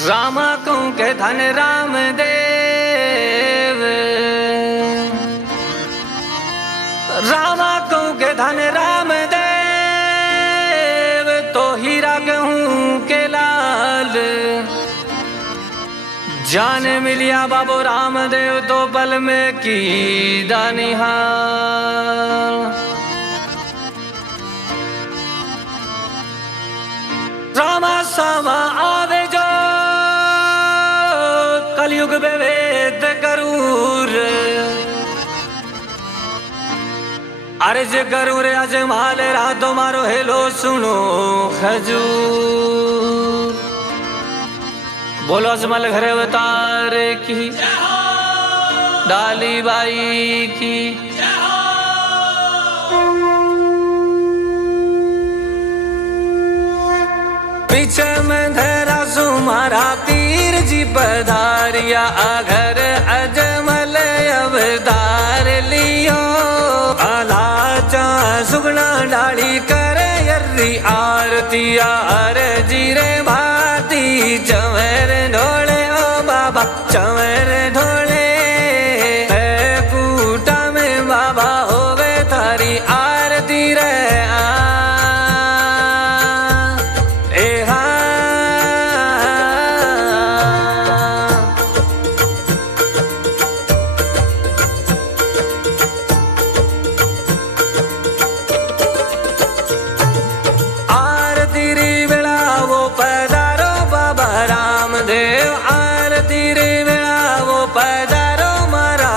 रामा कहूँ के धन राम देव, रामा कहूँ के धन राम देव, तो हीरा कहूँ के लाल। जान मिलिया बाबू रामदेव तो बल में की दानिहार। रामा सामा आवे जो कलयुग में वेद गरूर। अर्ज गरूर अजमाल रा तुम्हारो हेलो सुनो खजूर। बोलो अजमल घर अवतार की, डाली बाई की। पीछे में धरा सुमारा पीर जी पधारिया, घर अजमल अवतार लियो। आलाचा सुगना डाली करे यर्री आरतिया, अर जीरे भाती चवर ढोले ओ बाबा चवर ढोले। कूटा में बाबा होवे थारी आरती रे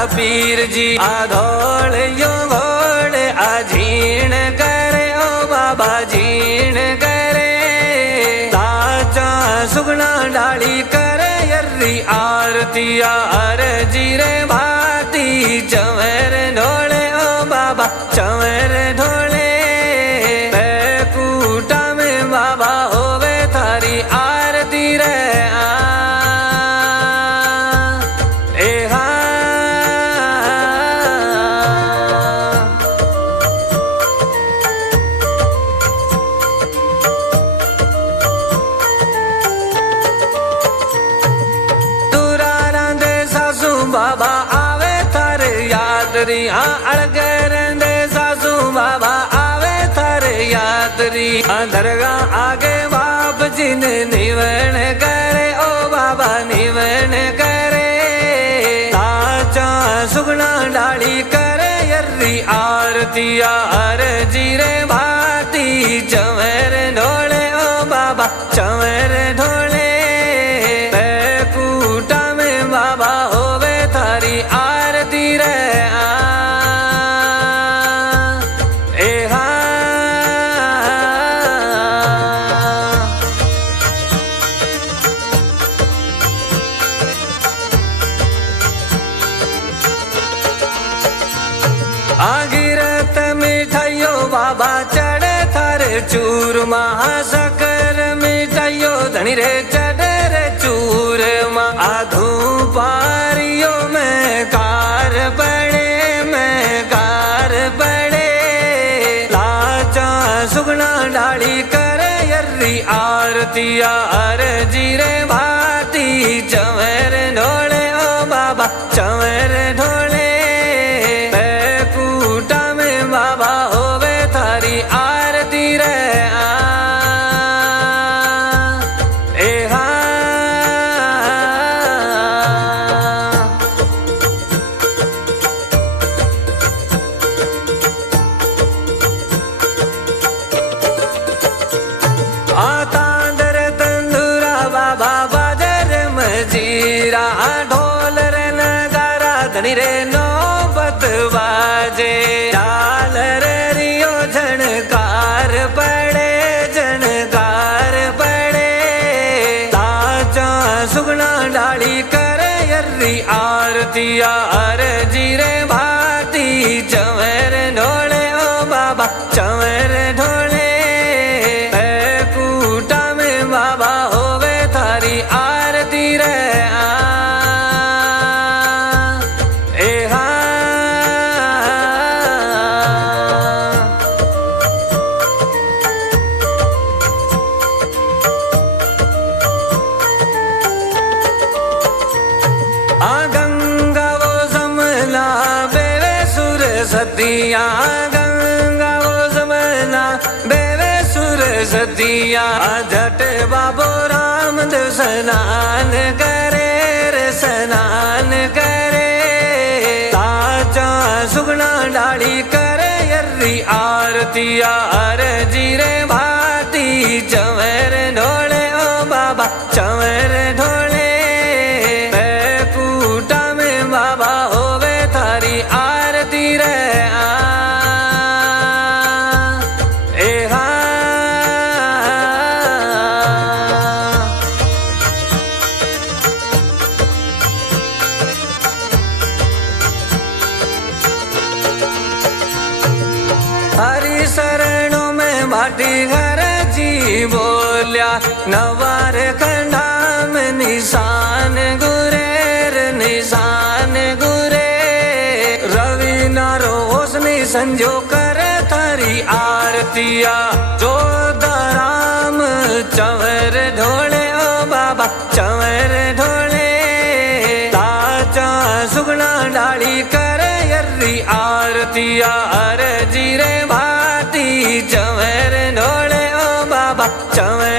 पीर जी। आधोल यो घोड़े आजीण करे ओ बाबा जीण करे। ताजा सुगना डाली करे यर्री आरतिया, अर जीरे भाती चवर ढोले ओ बाबा चवर ढोले। कूटा में बाबा होवे थारी आरती रे बाबा आवे थारे यादरी। हाँ अड़गरंदे सासू बाबा आवे थारे यादरी। दरगाह आगे बाप जी ने निवण करे ओ बाबा निवण करे। ताजा सुगना डाली करे यर्री आरतिया, अर जीरे भाती चवर ढोले ओ बाबा चवर ढोले। कूटा में बाबा होवे थारी आरती रे आगिरत मिठाइयो बाबा चढ़े थारे चूरमा। शकर मिठाइयो धनी रे चढ़े रे चूरमा। आधू पारियो में कार बड़े में कार बड़े। लाचा सुगना डाली करे यर्री आरतिया, अर जीरे भाती चवर ढोले ओ बाबा चवर ढोले। कूटा में बाबा होवे थारी आरती रे आतांदर तंदूरा बाबा बाजर मजीरा। ढोल रे नगारा धनी रे नौबत बाजे। डाल रे रियो झनकार पड़े झनकार पड़े। ताजा सुगना डाली करे यर्री आरतिया, अर जीरे भाती चवर ढोले ओ बाबा चवर ढोले। कूटा में बाबा होवे थारी आरती रे सदिया गंगा वो जमना बेवे सुर सदिया जट बाबो रामदेव स्नान करे रे स्नान करे ताजा सुगना डाली करे यर्री आरतिया अर जीरे भाती चवर ढोले ओ बाबा चवर ढोले कूटा में बाबा होवे थारी आरती रे हरि शरणों में भाटी घर जी बोलिया नवार खंडा में निशान गुरेर निशान गुरे रवि नारो होसनी संजो कर थारी आरतिया जोधा राम चवर ढोले ओ बाबा चवर ढोले ताजा सुगना डाली कर यर्री आरतिया अर जीरे भाती चवर ढोले ओ बाबा चवर